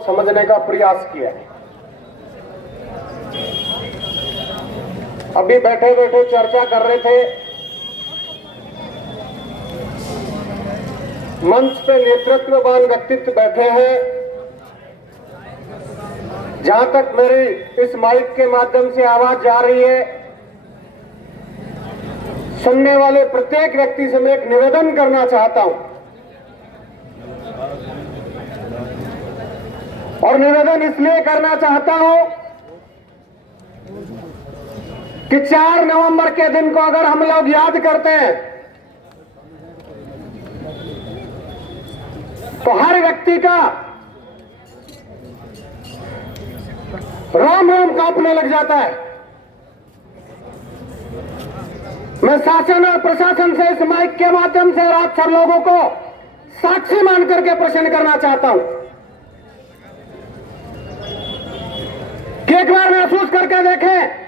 समझने का प्रयास किया। अभी बैठे बैठे चर्चा कर रहे थे, मंच पे नेतृत्ववान व्यक्तित्व बैठे हैं। जहां तक मेरी इस माइक के माध्यम से आवाज जा रही है, सुनने वाले प्रत्येक व्यक्ति से मैं एक निवेदन करना चाहता हूं, और निवेदन इसलिए करना चाहता हूं कि 4 नवंबर के दिन को अगर हम लोग याद करते हैं तो हर व्यक्ति का रोम रोम कांपने लग जाता है। मैं शासन और प्रशासन से इस माइक के माध्यम से आप सब लोगों को साक्षी मान करके प्रश्न करना चाहता हूं कि एक बार महसूस करके देखें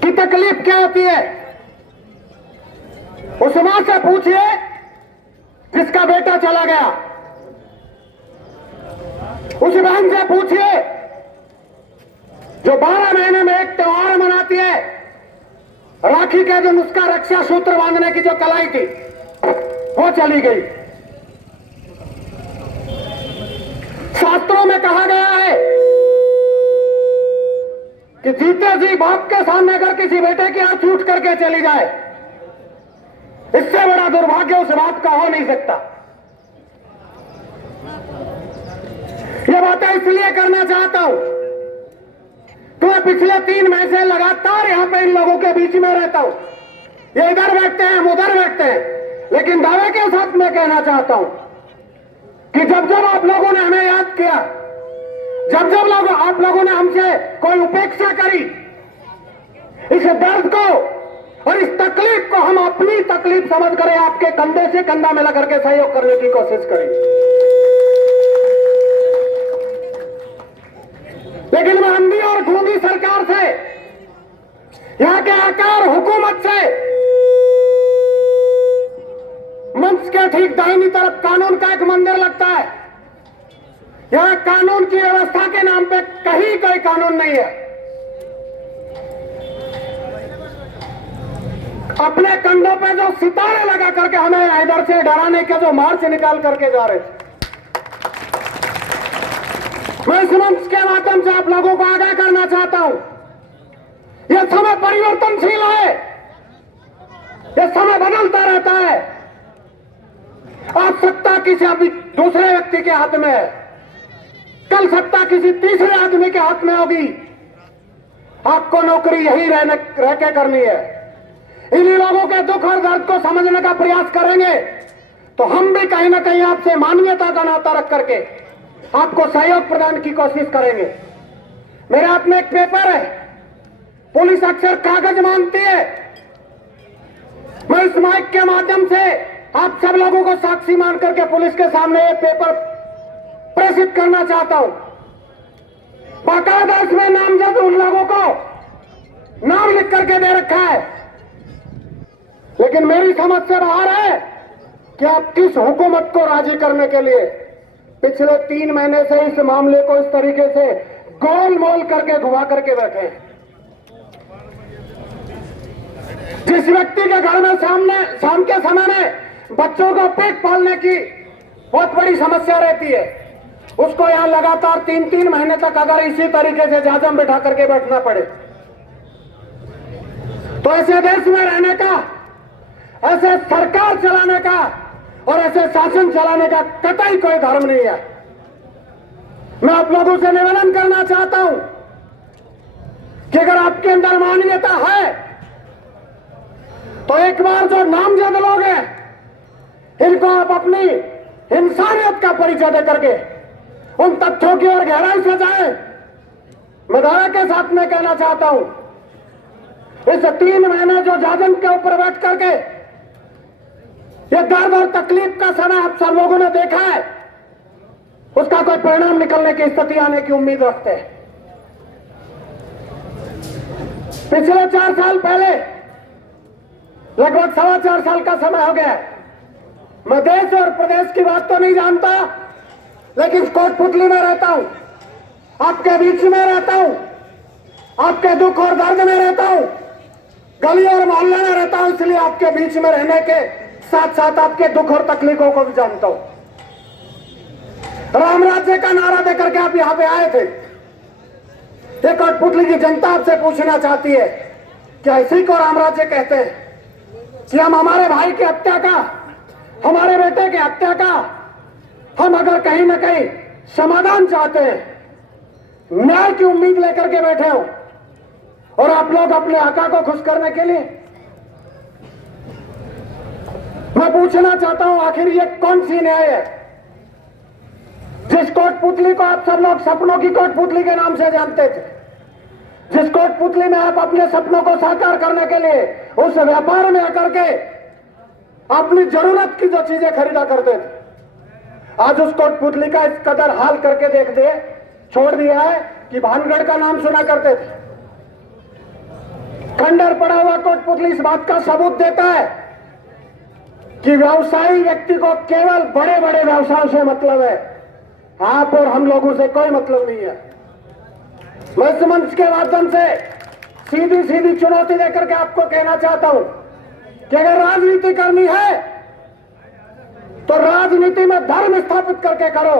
कि तकलीफ क्या होती है। उस मां से पूछिए जिसका बेटा चला गया, उस बहन से पूछिए जो 12 महीने में एक त्योहार मनाती है, राखी के दिन उसका रक्षा सूत्र बांधने की जो कलाई थी वो चली गई। शास्त्रों में कहा गया है कि जीते जी बाप के सामने अगर किसी बेटे की हाथ छूट करके चली जाए, इससे बड़ा दुर्भाग्य उस बाप का हो नहीं सकता। यह बातें इसलिए करना चाहता हूं तो मैं पिछले 3 महीने से लगातार यहां पे इन लोगों के बीच में रहता हूं। ये इधर बैठते हैं, हम उधर बैठते हैं, लेकिन दावे के साथ मैं कहना चाहता हूं कि जब जब आप लोगों ने हमें याद किया, जब जब आप लोगों ने हमसे कोई उपेक्षा करी, इस दर्द को और इस तकलीफ को हम अपनी तकलीफ समझ कर आपके कंधे से कंधा मिला करके सहयोग करने की कोशिश करें। लेकिन मैं अंधी और गूंगी सरकार से, यहां के आकार हुकूमत से, मंच के ठीक दाहिनी तरफ कानून का एक मंदिर लगता है। यहां कानून की व्यवस्था के नाम पे कहीं कोई कानून नहीं है। अपने कंधों पे जो सितारे लगा करके हमें इधर से डराने के जो मार्च निकाल करके जा रहे थे, मैं इस मंच के माध्यम से आप लोगों को आगाह करना चाहता हूं, यह समय परिवर्तनशील है, यह समय बदलता रहता है। आज सत्ता किसी अभी दूसरे व्यक्ति के हाथ में है, कल सत्ता किसी तीसरे आदमी के हाथ में होगी। आपको नौकरी यही रह के करनी है। इन्हीं लोगों के दुख और दर्द को समझने का प्रयास करेंगे तो हम भी कहीं ना कहीं आपसे मानवीयता का नाता रख करके आपको सहयोग प्रदान की कोशिश करेंगे। मेरे हाथ में एक पेपर है, पुलिस अक्सर कागज मांगती है। मैं इस माइक के माध्यम से आप सब लोगों को साक्षी मान करके पुलिस के सामने ये पेपर प्रेषित करना चाहता हूं। बाकायदा इसमें नामजद उन लोगों को नाम लिख करके दे रखा है, लेकिन मेरी समझ से बाहर है कि आप किस हुकूमत को राजी करने के लिए पिछले 3 महीने से इस मामले को इस तरीके से गोल मोल करके घुमा करके बैठे हैं। जिस व्यक्ति के घर में शाम के समय में बच्चों को पेट पालने की बहुत बड़ी समस्या रहती है, उसको यहां लगातार 3-3 महीने तक अगर इसी तरीके से जाजम बैठा करके बैठना पड़े, तो ऐसे देश में रहने का, ऐसे सरकार चलाने का और ऐसे शासन चलाने का कतई कोई धर्म नहीं है। मैं आप लोगों से निवेदन करना चाहता हूं कि अगर आपके अंदर मानवीयता है तो एक बार जो नामजद लोग हैं, इनको आप अपनी इंसानियत का परिचय दे करके उन तथ्यों की ओर गहराई से जाएं। मैं दावे के साथ में कहना चाहता हूं, इस 3 महीने जो जाजम के ऊपर बैठ करके ये दर्द और तकलीफ का समय आप सब लोगों ने देखा है, उसका कोई परिणाम निकलने की स्थिति आने की उम्मीद रखते हैं। पिछले 4 साल पहले, लगभग 4.25 साल का समय हो गया, मैं देश और प्रदेश की बात तो नहीं जानता, लेकिन कोटपुतली में रहता हूं, आपके बीच में रहता हूं, आपके दुख और दर्द में रहता हूं, गली और मोहल्ले में रहता हूं, इसलिए आपके बीच में रहने के साथ साथ आपके दुख और तकलीफों को भी जानता हूं। राम राज्य का नारा देकर के आप यहां पे आए थे। ये कोटपुतली की जनता आपसे पूछना चाहती है कि ऐसी को राम राज्य कहते हैं कि हम हमारे भाई की हत्या का, हमारे बेटे की हत्या का हम अगर कहीं ना कहीं समाधान चाहते हैं, न्याय की उम्मीद लेकर के बैठे हो, और आप लोग अपने आका को खुश करने के लिए, मैं पूछना चाहता हूं आखिर ये कौन सी न्याय है जिस कोटपुतली को आप सब लोग सपनों की कोटपुतली के नाम से जानते थे, जिस कोटपुतली में आप अपने सपनों को साकार करने के लिए उस व्यापार में आकर के अपनी जरूरत की जो चीजें खरीदा करते थे, आज उस कोटपुतली का इस कदर हाल करके देख दे छोड़ दिया है कि भानगढ़ का नाम सुना करते थे। खंडर पड़ा हुआ कोटपुतली इस बात का सबूत देता है कि व्यवसायी व्यक्ति को केवल बड़े बड़े व्यवसायों से मतलब है, आप और हम लोगों से कोई मतलब नहीं है। मैं इस मंच के माध्यम से सीधी सीधी चुनौती देकर के आपको कहना चाहता हूं कि अगर राजनीति करनी है तो राजनीति में धर्म स्थापित करके करो,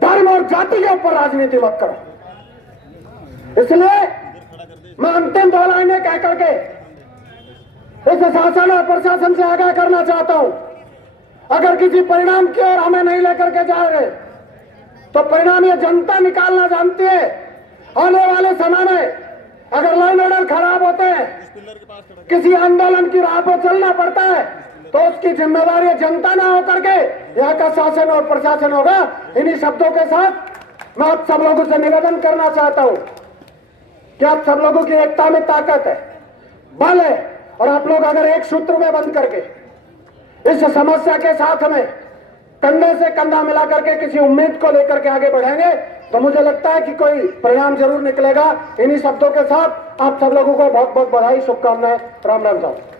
धर्म और जाति के ऊपर राजनीति मत करो। इसलिए मैं अंतिम 2 लाइनें कह करके इस शासन और प्रशासन से आगाह करना चाहता हूं, अगर किसी परिणाम की ओर हमें नहीं लेकर के जा रहे तो परिणाम ये जनता निकालना जानती है। आने वाले समय में अगर लाइन ऑर्डर खराब होते हैं, किसी आंदोलन की राह पर चलना पड़ता है, तो उसकी जिम्मेदारी जनता ना होकर के यहाँ का शासन और प्रशासन होगा। इन्हीं शब्दों के साथ मैं आप सब लोगों से निवेदन करना चाहता हूं कि आप सब लोगों की एकता में ताकत है, बल है, और आप लोग अगर एक सूत्र में बंद करके इस समस्या के साथ में कंधे से कंधा मिला करके किसी उम्मीद को लेकर के आगे बढ़ेंगे तो मुझे लगता है कि कोई परिणाम जरूर निकलेगा। इन्हीं शब्दों के साथ आप सब लोगों को बहुत बहुत बधाई, शुभकामनाएं। राम राम साहब।